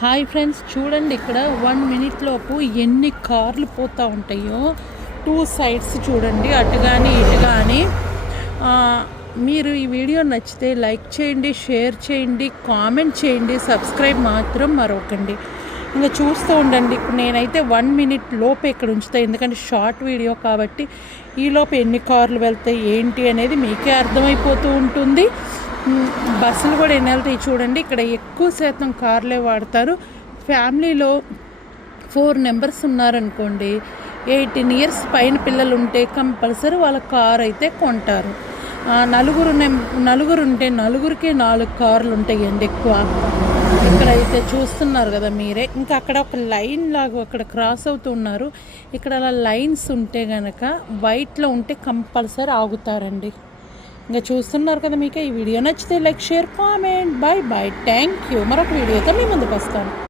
Hi friends, చూడండి ఇక్కడ 1 minute లోపు ఎన్ని కార్లు పోతూ ఉంటాయో. 2 సైడ్స్ చూడండి, అటు కానీ ఇటు కానీ. మీరు ఈ వీడియో నచ్చితే లైక్ చేయండి, షేర్ చేయండి, కామెంట్ చేయండి, సబ్స్క్రైబ్ మాత్రం మరొకండి. ఇంకా చూస్తూ ఉండండి. ఇప్పుడు నేనైతే 1 మినిట్ లోపు ఇక్కడ ఉంచుతాయి, ఎందుకంటే షార్ట్ వీడియో కాబట్టి. ఈలోపు ఎన్ని కార్లు వెళ్తాయి ఏంటి అనేది మీకే అర్థమైపోతూ ఉంటుంది. బస్సులు కూడా ఎన్ని వెళ్తాయి చూడండి. ఇక్కడ ఎక్కువ శాతం కార్లే వాడతారు. ఫ్యామిలీలో 4 మెంబర్స్ ఉన్నారనుకోండి, 18 ఇయర్స్ పైన పిల్లలు ఉంటే కంపల్సరీ వాళ్ళ కార్ అయితే కొంటారు. నలుగురు ఉంటే నలుగురికి 4 కార్లు ఉంటాయండి ఎక్కువ. ఇక్కడైతే చూస్తున్నారు కదా మీరే. ఇంకా అక్కడ ఒక లైన్ లాగా అక్కడ క్రాస్ అవుతున్నారు. ఇక్కడ అలా లైన్స్ ఉంటే కనుక వైట్లో ఉంటే కంపల్సరీ ఆగుతారండి. ఇంకా చూస్తున్నారు కదా మీకే. ఈ వీడియో నచ్చితే like, share, comment. Bye bye, thank you. మరొక వీడియోతో మీ ముందుకు వస్తాను.